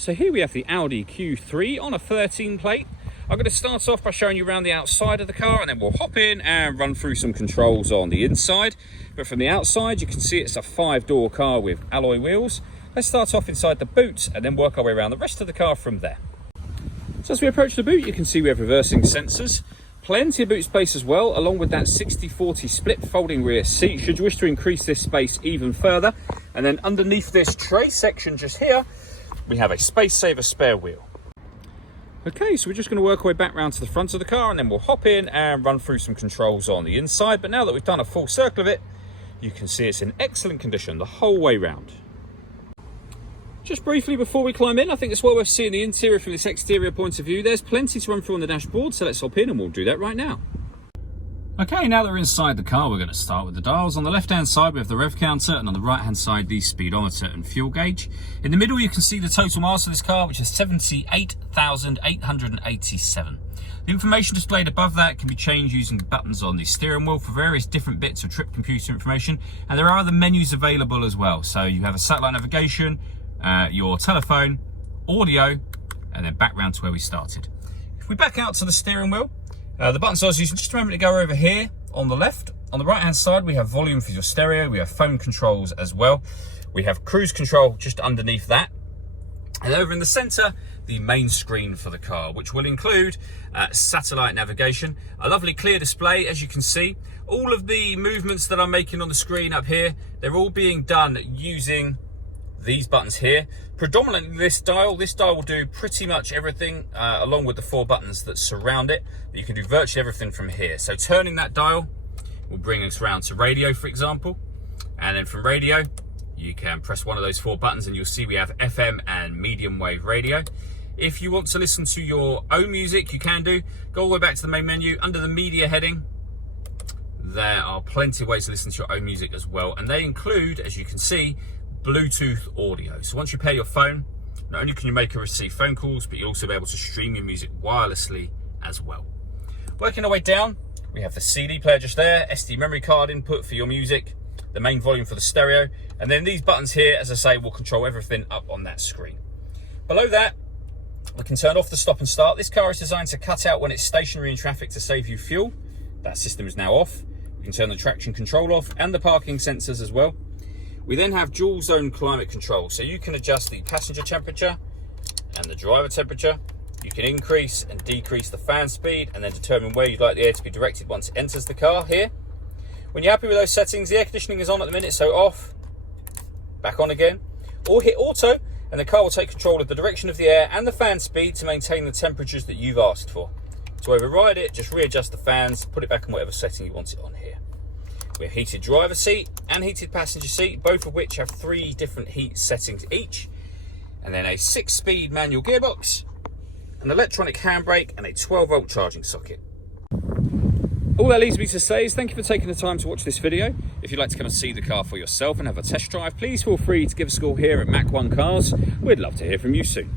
So here we have the Audi Q3 on a 13 plate. I'm going to start off by showing you around the outside of the car, and then we'll hop in and run through some controls on the inside. But from the outside, you can see it's a 5-door car with alloy wheels. Let's start off inside the boot and then work our way around the rest of the car from there. So as we approach the boot, you can see we have reversing sensors. Plenty of boot space as well, along with that 60/40 split folding rear seat, should you wish to increase this space even further. And then underneath this tray section just here, we have a space saver spare wheel. Okay, so we're just going to work our way back round to the front of the car, and then we'll hop in and run through some controls on the inside. But now that we've done a full circle of it, you can see it's in excellent condition the whole way round. Just briefly before we climb in, I think it's well worth seeing the interior from this exterior point of view. There's plenty to run through on the dashboard, so let's hop in and we'll do that right now. Okay, now that we're inside the car, we're going to start with the dials. On the left-hand side, we have the rev counter, and on the right-hand side, the speedometer and fuel gauge. In the middle, you can see the total miles of this car, which is 78,887. The information displayed above that can be changed using the buttons on the steering wheel for various different bits of trip computer information, and there are other menus available as well. So you have a satellite navigation, your telephone, audio, and then back round to where we started. If we back out to the steering wheel, the buttons I was using just a moment ago are over here on the left. On the right hand side, we have volume for your stereo, we have phone controls as well. We have cruise control just underneath that. And over in the center, the main screen for the car, which will include satellite navigation, a lovely clear display. As you can see, all of the movements that I'm making on the screen up here, they're all being done using these buttons here. Predominantly this dial will do pretty much everything, along with the 4 buttons that surround it. But you can do virtually everything from here. So turning that dial will bring us around to radio, for example. And then from radio, you can press one of those 4 buttons and you'll see we have FM and medium wave radio. If you want to listen to your own music, you can do. Go all the way back to the main menu. Under the media heading, there are plenty of ways to listen to your own music as well. And they include, as you can see, Bluetooth audio. So once you pair your phone, not only can you make and receive phone calls, but you'll also be able to stream your music wirelessly as well. Working our way down, we have the CD player just there, SD memory card input for your music, the main volume for the stereo, and then these buttons here, as I say, will control everything up on that screen. Below that, we can turn off the stop and start. This car is designed to cut out when it's stationary in traffic to save you fuel. That system is now off. We can turn the traction control off and the parking sensors as well. We then have dual zone climate control, so you can adjust the passenger temperature and the driver temperature. You can increase and decrease the fan speed and then determine where you'd like the air to be directed once it enters the car here. When you're happy with those settings, the air conditioning is on at the minute, so off, back on again, or hit auto and the car will take control of the direction of the air and the fan speed to maintain the temperatures that you've asked for. To override it, just readjust the fans, put it back on whatever setting you want it on here. We have heated driver seat and heated passenger seat, both of which have 3 different heat settings each. And then a 6-speed manual gearbox, an electronic handbrake, and a 12-volt charging socket. All that leaves me to say is thank you for taking the time to watch this video. If you'd like to come and see the car for yourself and have a test drive, please feel free to give us a call here at Mach 1 Cars. We'd love to hear from you soon.